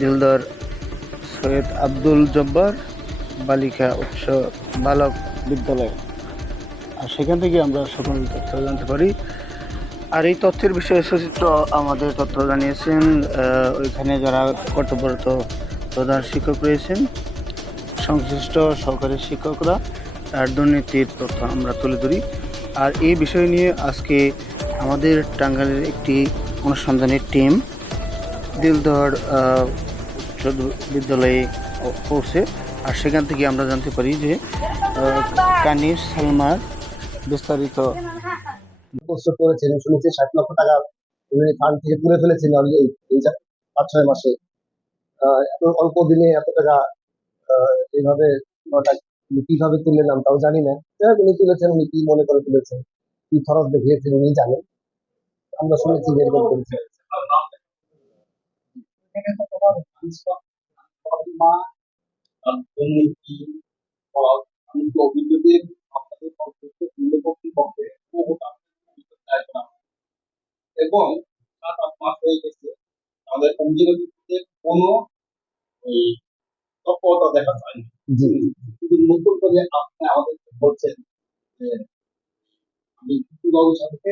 দিলদার সৈয়দ আব্দুল জব্বার বালিকা উচ্চ বালক বিদ্যালয়। আর সেখান থেকে আমরা সকল তথ্য জানতে পারি। আর এই তথ্যের বিষয়ে সচিত্র আমাদের তথ্য জানিয়েছেন ওইখানে যারা কর্তব্যরত প্রধান শিক্ষক রয়েছেন, সংশ্লিষ্ট সহকারী শিক্ষকরা আর দুর্নীতির তথ্য আমরা তুলে ধরি। আর এই বিষয় নিয়ে আজকে আমাদের টাঙ্গাইলের একটি অনুসন্ধানের টিম দিলদর আহ, বিদ্যালয়ে পৌঁছে আর সেখান থেকে আমরা জানতে পারি যে কানিস সালমার বিস্তারিত। প্রস্তুত করেছেন শুনেছি ষাট লক্ষ টাকা ফান্ড থেকে তুলে ফেলেছেন এই পাঁচ ছয় মাসে। এত অল্প দিনে এত টাকা এইভাবে কীভাবে তুললেন আমি তাও জানি না। যাই উনি তুলেছেন উনি কি মনে করে তুলেছেন কি খরচ দেখিয়েছেন উনি জানেন। আমরা শুনেছি এরকম করেছেন। দুর্নীতি অভিযোগের আপনাদের পক্ষে এবং হয়ে গেছে আমাদের অভিযোগের কোনো তৎপরতা দেখা যায়নি জি। কিন্তু নতুন করে আপনি আমাদের বলছেন যে আমি বাবুর সাথে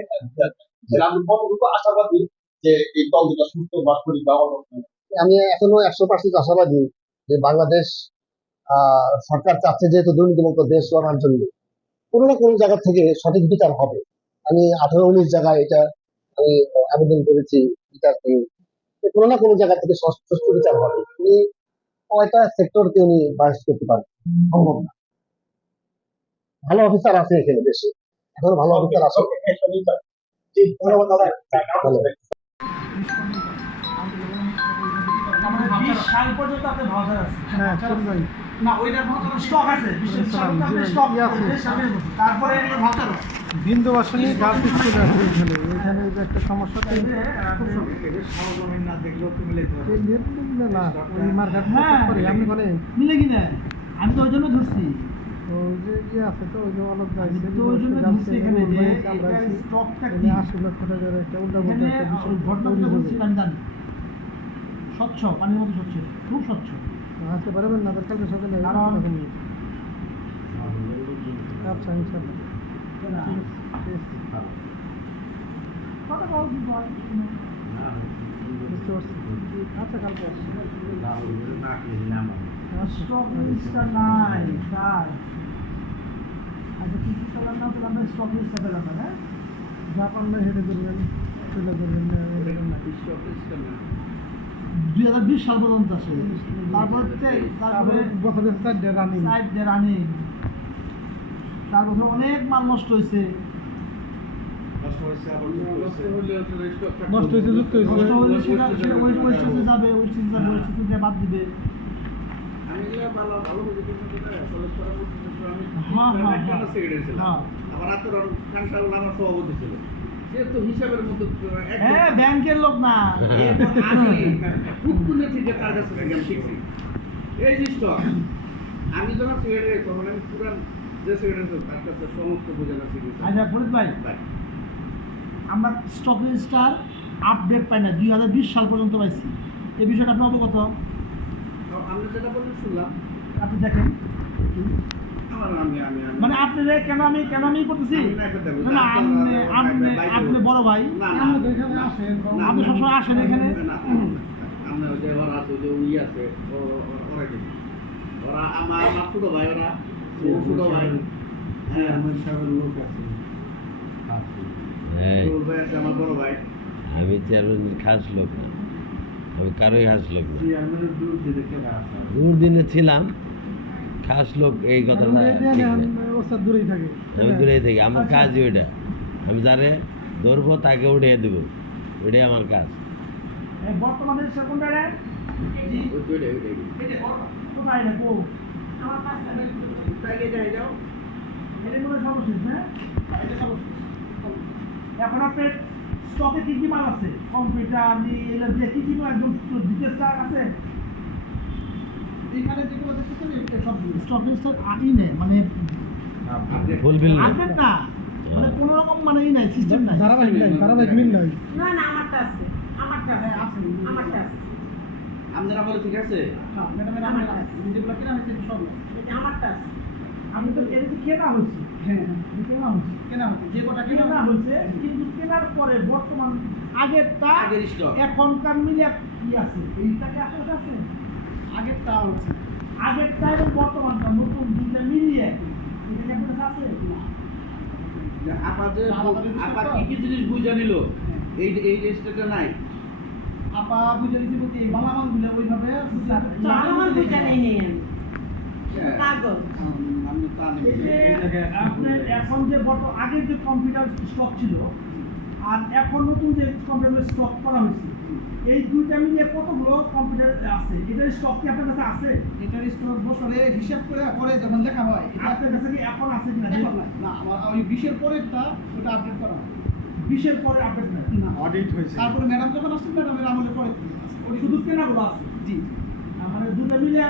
আমি আশাবাদী যে এই দুটা সুস্থ বাস করি বা অন্য আমি এখনও একশো পার্সেন্ট আশাবাদী যে বাংলাদেশ সরকার চাচ্ছে যেহেতু দুর্নীতিমুক্ত দেশ গড়ার জন্য। কোনো না কোনো জায়গা থেকে সঠিক বিচার হবে। আমি আঠারো উনিশ জায়গায় এটা আমি আবেদন করেছি বিচার কোনো না কোনো জায়গা থেকে সস- সুষ্ঠু বিচার হবে। উনি কয়টা সেক্টরকে উনি বাস করতে পারবেন? সম্ভব না। ভালো অফিসার আছে এখানে দেশে এখন ভালো অফিসার আছে। ধন্যবাদ। আমাদের সাল পর্যন্ত আপনার ভাউচার আছে হ্যাঁ চলবে না ওইটার কোনো স্টক আছে। বিশ সাল পর্যন্ত আপনার জি, স্টক আছে। আছে তারপরে ভাউচার আছে বিন্দু বাসনী গার্লস স্কুল আছে এখানে। এখানে যে একটা সমস্যা তো না দেখলেও তুমি লিখতে এই নেট বুঝলে না ওই মার্কেট। করে আপনি বলে মিলে কি না আমি তো ওই জন্য ধরছি। ওই যে ইয়ে আছে তো ওই যে অলক যায় তো ওই জন্য ধরছি এখানে যে এটার স্টকটা কি? আশি লক্ষ টাকার একটা উল্টা একটা বিষয় ওই বলছি আমি জানি। স্বচ্ছ পানির মতো স্বচ্ছ খুব স্বচ্ছ। আসতে পারবেন না কালকে সকালে। আচ্ছা ইনশাল্লাহ আচ্ছা কালকে স্টক নাই স্যার আচ্ছা না তাহলে আমরা স্টক লিস্টটা পেলাম না হ্যাঁ যা পারলে হেঁটে করবেন না এরকম না। দুই হাজার বিশ সাল পর্যন্ত আছে। তারপর হচ্ছে তারপরে তারপরে রানিং সাইড রানিং তার অনেক মাল নষ্ট হয়েছে। নষ্ট হয়েছে যুক্ত হয়েছে। ওই স্টেজে যাবে যাবে বাদ দিবে। হ্যাঁ হ্যাঁ হ্যাঁ। হ্যাঁ। আমার আচরণ কাঙ্ক্ষাল আমার সভাপতি ছিল। সে তো হিসাবের মতো হ্যাঁ ব্যাংকের লোক না। আমি তার কাছে শিখছি। এই জিনিসটা আমি যখন সেক্রেটারি তখন আমি পুরান যে সেক্রেটারি তার কাছে সমস্ত বোঝানো শিখেছি আচ্ছা ফরিদ ভাই আমরা স্টক রেজিস্টার আপডেট পাই না দুই হাজার বিশ সাল পর্যন্ত পাইছি। এই বিষয়টা আপনি অবগত? আমি যেটা বলতে শুনলাম আপনি দেখেন। মানে আপনি রে কেন আমি কেন আমি করতেছি? না আপনি আপনি আপনি বড় ভাই। না, না, আপনি সবসময় আসেন এখানে। ওই ওরা আমার আমার ছোট ভাই ওরা। ছোট ভাই। হ্যাঁ। আমার সবের লোক আছে। হ্যাঁ, ভাই আছে আমার বড় ভাই। আমি চেয়ারম্যান খাস লোক না। আমি কারোই খাস লোক না। দূর দিনে ছিলাম। খাস লোক এই কথাটা ঠিক না। ওস্তাদ দূরেই থাকে থেকে। আমার কাজই ওইটা। আমি যারে ধরবো তাকে উঠিয়ে দেবো। ওইটাই আমার কাজ। এই বর্তমানে মনে হয়? হ্যাঁ এখন আপনার স্টকে কি কি মাল আছে? কম্পিউটার দিয়ে কি কি মাল একদম ডিটেলসটা আছে? এখানে যেগুলো দেখতেছেন এটা সব স্টক লিস্টার আই নেই মানে ফুলফিল আপডেট না। মানে কোনো রকম মানে ই নাই সিস্টেম নাই। ধারাবাহিক নাই ধারাবাহিক মিল নাই। না না আমারটা আছে আমারটা আছে হ্যাঁ, আমারটা আছে। আমাদের আমলে ঠিক আছে? হ্যাঁ ম্যাডামের আমার যেগুলো কেনা হয়েছে সব আমারটা আমি তো তো কেনা হয়েছে। হ্যাঁ। কেনা হয়েছে। কেনা হয়েছে। যে কটা কেনা হয়েছে কিন্তু কেনার পরে বর্তমান আগেরটা আগের stock। এখনকার মিলে কি আছে? এইটাকে আসলে আছে? আগেরটা আছে আগেরটা এবং বর্তমানটা নতুন দুইটা মিলিয়ে এটা কি আপনার কাছে না। আপনাদের আলাদা আপা কি কি জিনিস বুঝে নিল। এই এই রেজিস্টারটা নাই। আপা বুঝে দিতে বলতে এই মালামালগুলো ওইভাবে আমার দুইটা নেই নেই। আমি কাগজ। আমি তা এই যে আপনার এখন যে বর্ত আগের যে কম্পিউটার স্টক ছিল আর এখন নতুন যে কম্পিউটার স্টক করা হয়েছে এই দুইটা মিলিয়ে কতগুলো কম্পিউটার আছে? এটার স্টক কি আপনার কাছে আছে? এটার স্টোর বছরে হিসাব করে পরে যখন লেখা হয় এটা আপনার কাছে কি এখন আছে কিনা? এখন না, না আমার ওই বিশের পরেরটা ওটা আপডেট করা হয়। বিশের পরে আপডেট না না। অডিট হয়েছে। তারপরে ম্যাডাম যখন আসছেন ম্যাডামের আমলে পরে। শুধু কেনাগুলো আছে? জি। মানে দুটো মিলিয়ে